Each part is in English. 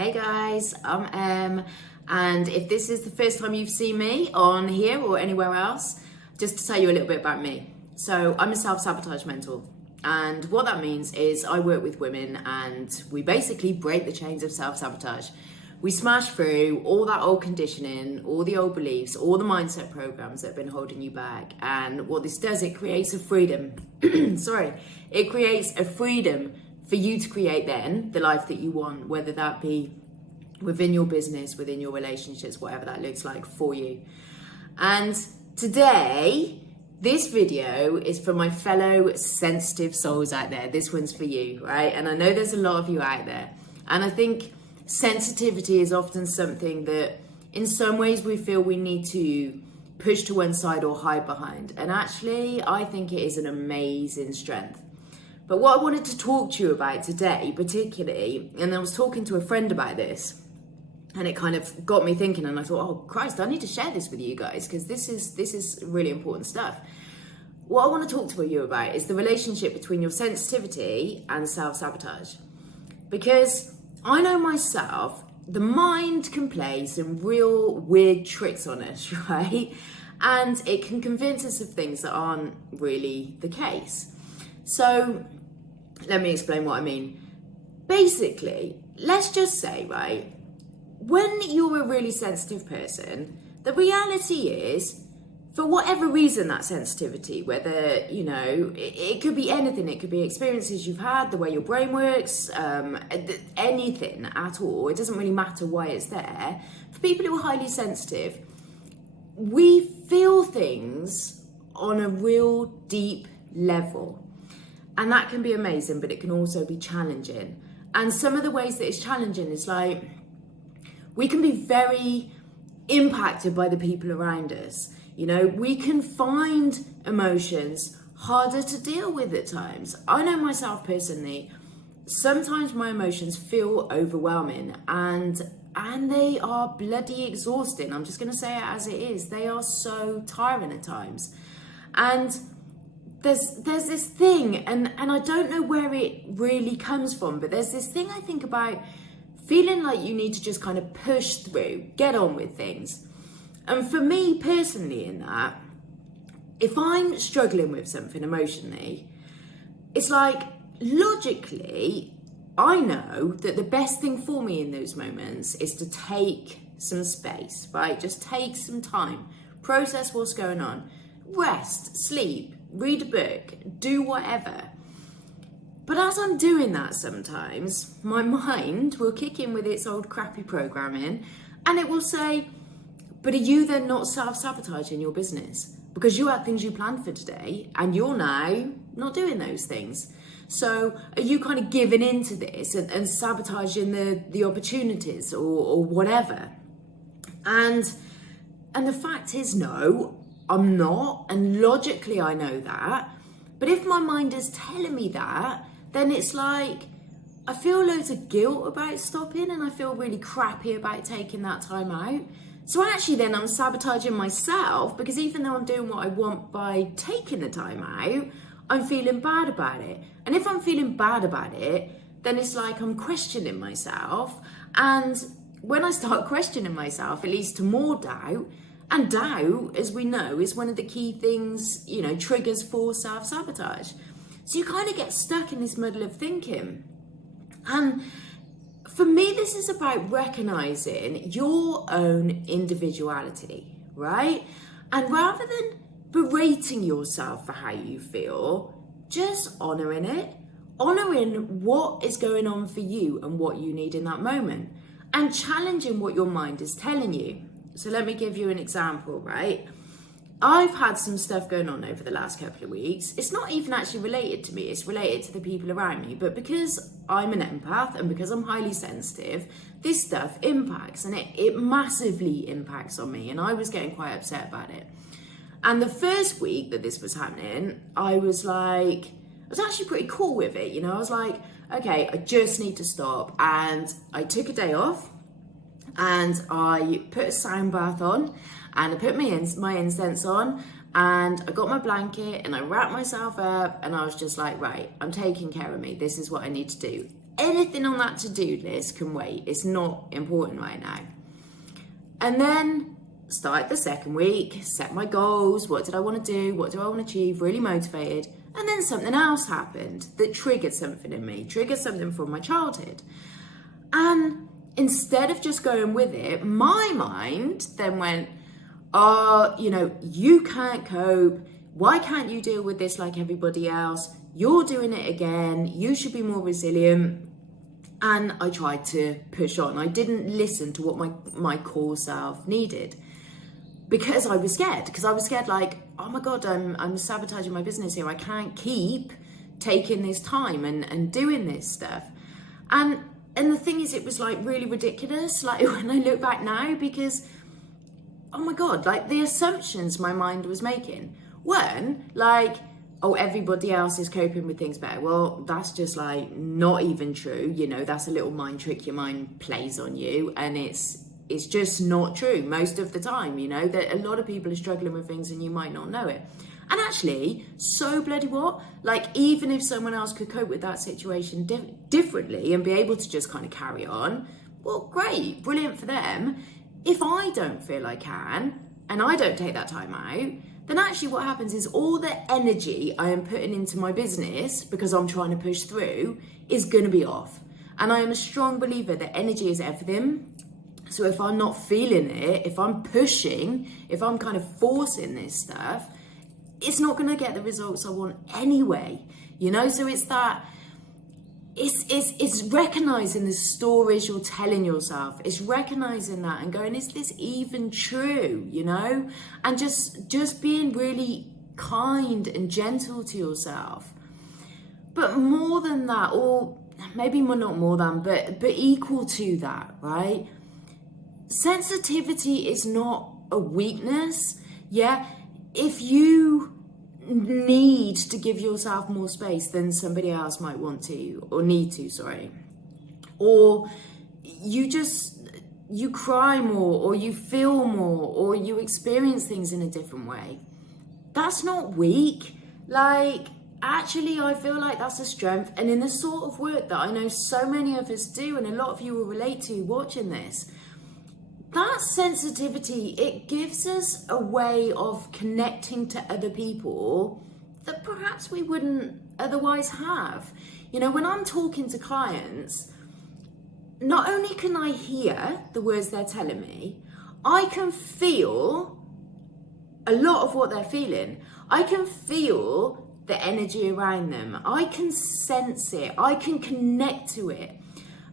Hey guys, I'm Em, and if this is the first time you've seen me on here or anywhere else, just to tell you a little bit about me. So I'm a self-sabotage mentor, and what that means is I work with women and we basically break the chains of self-sabotage. We smash through all that old conditioning, all the old beliefs, all the mindset programs that have been holding you back. And what this does, it creates a freedom. It creates a freedom for you to create then the life that you want, whether that be within your business, within your relationships, whatever that looks like for you. And today, this video is for my fellow sensitive souls out there. This one's for you, right? And I know there's a lot of you out there. And I think sensitivity is often something that in some ways we feel we need to push to one side or hide behind. And actually, I think it is an amazing strength. But what I wanted to talk to you about today, particularly, and I was talking to a friend about this, and it kind of got me thinking, and I thought, oh Christ, I need to share this with you guys, because this is really important stuff. What I want to talk to you about is the relationship between your sensitivity and self-sabotage. Because I know myself, the mind can play some real weird tricks on us, right? And it can convince us of things that aren't really the case. So let me explain what I mean. Basically, let's just say, right, when you're a really sensitive person, the reality is, for whatever reason, that sensitivity, whether, you know, it could be anything, it could be experiences you've had, the way your brain works, anything at all, it doesn't really matter why it's there. For people who are highly sensitive, we feel things on a real deep level. And that can be amazing, but it can also be challenging. And some of the ways that it's challenging is like, we can be very impacted by the people around us. You know, we can find emotions harder to deal with at times. I know myself personally, sometimes my emotions feel overwhelming and they are bloody exhausting. I'm just going to say it as it is. They are so tiring at times. And there's this thing, and I don't know where it really comes from, but there's this thing I think about feeling like you need to just kind of push through, get on with things. And for me personally in that, if I'm struggling with something emotionally, it's like logically, I know that the best thing for me in those moments is to take some space, right? Just take some time, process what's going on, rest, sleep, read a book, do whatever. But as I'm doing that sometimes, my mind will kick in with its old crappy programming and it will say, but are you then not self-sabotaging your business? Because you had things you planned for today and you're now not doing those things. So are you kind of giving into this and sabotaging the opportunities or whatever? And the fact is, no, I'm not, and logically I know that. But if my mind is telling me that, then it's like I feel loads of guilt about stopping and I feel really crappy about taking that time out. So actually then I'm sabotaging myself, because even though I'm doing what I want by taking the time out, I'm feeling bad about it. And if I'm feeling bad about it, then it's like I'm questioning myself. And when I start questioning myself, it leads to more doubt. And doubt, as we know, is one of the key things, you know, triggers for self-sabotage. So you kind of get stuck in this muddle of thinking. And for me, this is about recognizing your own individuality, right? And rather than berating yourself for how you feel, just honoring it, honoring what is going on for you and what you need in that moment, and challenging what your mind is telling you. So let me give you an example, right? I've had some stuff going on over the last couple of weeks. It's not even actually related to me, it's related to the people around me. But because I'm an empath and because I'm highly sensitive, this stuff impacts, and it massively impacts on me. And I was getting quite upset about it. And the first week that this was happening, I was actually pretty cool with it. You know, I was like, okay, I just need to stop. And I took a day off. And I put a sound bath on, and I put my incense on, and I got my blanket and I wrapped myself up, and I was just like, right, I'm taking care of me. This is what I need to do. anything on that to-do list can wait. It's not important right now. And then start the second week, set my goals. What did I want to do? What do I want to achieve? Really motivated. And then something else happened that triggered something in me, triggered something from my childhood. And instead of just going with it, my mind then went, oh, you can't cope. Why can't you deal with this like everybody else? You're doing it again. You should be more resilient. And I tried to push on. I didn't listen to what my core self needed because I was scared. Because I was scared like, oh my God, I'm sabotaging my business here. I can't keep taking this time and doing this stuff. And the thing is, it was like really ridiculous. Like when I look back now, because, oh my God, like the assumptions my mind was making weren't like, oh, everybody else is coping with things better. Well, that's just like not even true. That's a little mind trick your mind plays on you. And it's just not true most of the time, that a lot of people are struggling with things and you might not know it. And actually, so bloody what? Like, even if someone else could cope with that situation differently and be able to just kind of carry on, well, great, brilliant for them. If I don't feel I can, and I don't take that time out, then actually what happens is all the energy I am putting into my business because I'm trying to push through is going to be off. And I am a strong believer that energy is everything. So if I'm not feeling it, if I'm pushing, if I'm kind of forcing this stuff, it's not going to get the results I want anyway. So it's that, it's recognizing the stories you're telling yourself. It's recognizing that and going, is this even true? And just being really kind and gentle to yourself. But more than that, or maybe not more than, but equal to that, right? Sensitivity is not a weakness. Yeah. If you need to give yourself more space than somebody else might want to or need to, or you cry more or you feel more or you experience things in a different way, that's not weak. Like, actually, I feel like that's a strength. And in the sort of work that I know so many of us do, and a lot of you will relate to watching this, that sensitivity, it gives us a way of connecting to other people that perhaps we wouldn't otherwise have. When I'm talking to clients, not only can I hear the words they're telling me, I can feel a lot of what they're feeling. I can feel the energy around them. I can sense it. I can connect to it.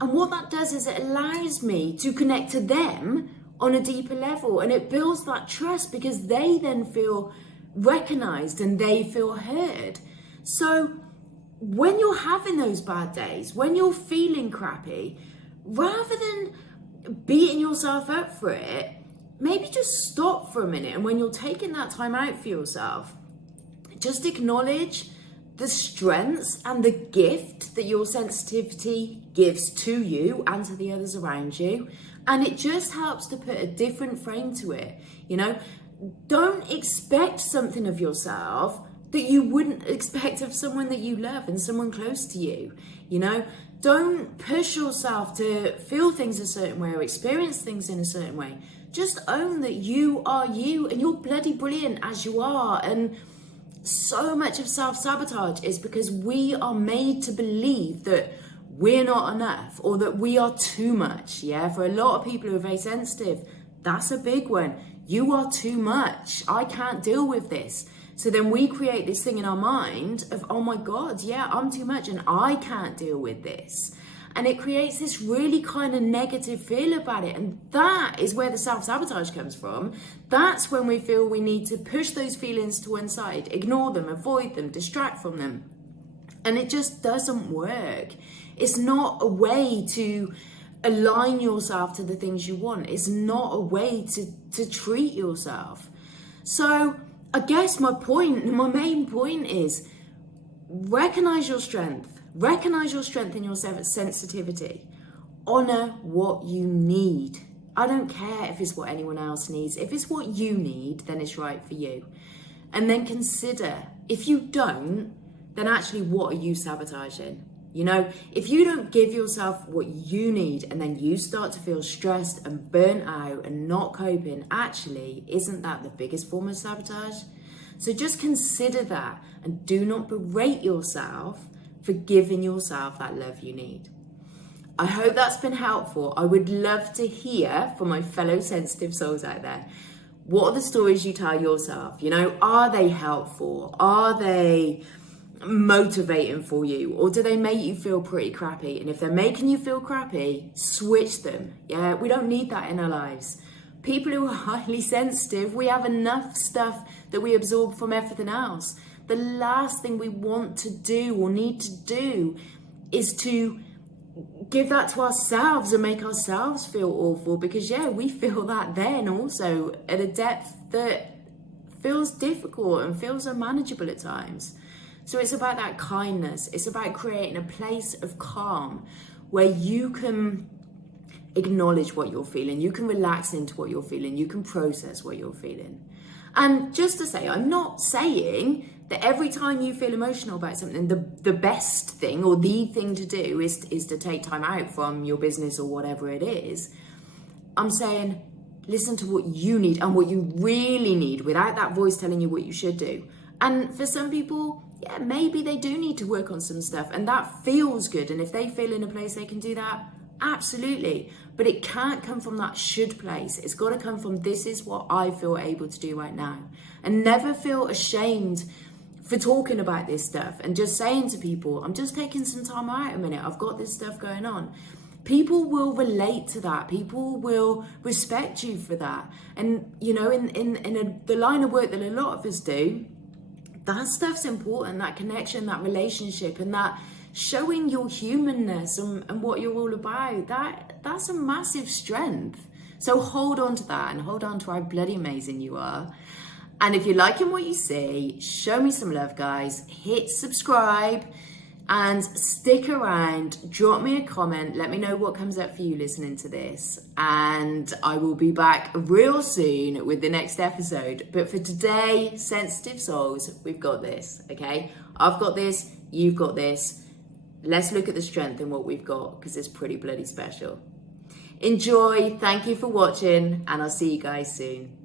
And what that does is it allows me to connect to them on a deeper level. And it builds that trust because they then feel recognized and they feel heard. So when you're having those bad days, when you're feeling crappy, rather than beating yourself up for it, maybe just stop for a minute. And when you're taking that time out for yourself, just acknowledge the strengths and the gift that your sensitivity gives to you and to the others around you. And it just helps to put a different frame to it. Don't expect something of yourself that you wouldn't expect of someone that you love and someone close to you. Don't push yourself to feel things a certain way or experience things in a certain way. Just own that you are you and you're bloody brilliant as you are. And so much of self-sabotage is because we are made to believe that we're not enough or that we are too much. Yeah, for a lot of people who are very sensitive, that's a big one. You are too much. I can't deal with this. So then we create this thing in our mind of, oh my God, yeah, I'm too much and I can't deal with this. And it creates this really kind of negative feel about it. And that is where the self-sabotage comes from. That's when we feel we need to push those feelings to one side, ignore them, avoid them, distract from them. And it just doesn't work. It's not a to align yourself to the things you want. It's not a way to treat yourself. So I guess my main point is recognize your strength. Recognize your strength in your sensitivity. Honor what you need. I don't care if it's what anyone else needs. If it's what you need, then it's right for you. And then consider, if you don't, then actually what are you sabotaging? You know, if you don't give yourself what you need and then you start to feel stressed and burnt out and not coping, actually, isn't that the biggest form of sabotage? So just consider that and do not berate yourself for giving yourself that love you need. I hope that's been helpful. I would love to hear from my fellow sensitive souls out there. What are the stories you tell yourself? You know, are they helpful? Are they motivating for you, or do they make you feel pretty crappy? And if they're making you feel crappy, switch them. Yeah, we don't need that in our lives. People who are highly sensitive, we have enough stuff that we absorb from everything else. The last thing we want to do or need to do is to give that to ourselves and make ourselves feel awful, because we feel that then also at a depth that feels difficult and feels unmanageable at times. So it's about that kindness. It's about creating a place of calm where you can acknowledge what you're feeling. You can relax into what you're feeling. You can process what you're feeling. And just to say, I'm not saying that every time you feel emotional about something, the best thing or the thing to do is to take time out from your business or whatever it is. I'm saying, listen to what you need and what you really need without that voice telling you what you should do. And for some people, maybe they do need to work on some stuff and that feels good. And if they feel in a place they can do that, absolutely. But it can't come from that should place. It's got to come from, this is what I feel able to do right now. And never feel ashamed for talking about this stuff and just saying to people, I'm just taking some time out a minute. I've got this stuff going on. People will relate to that. People will respect you for that. And, you know, in the line of work that a lot of us do, that stuff's important, that connection, that relationship, and that showing your humanness and what you're all about, that's a massive strength. So hold on to that and hold on to how bloody amazing you are. And if you're liking what you see, show me some love, guys. Hit subscribe and stick around. Drop me a comment. Let me know what comes up for you listening to this. And I will be back real soon with the next episode. But for today, sensitive souls, we've got this, okay? I've got this, you've got this. Let's look at the strength in what we've got, because it's pretty bloody special. Enjoy. Thank you for watching, and I'll see you guys soon.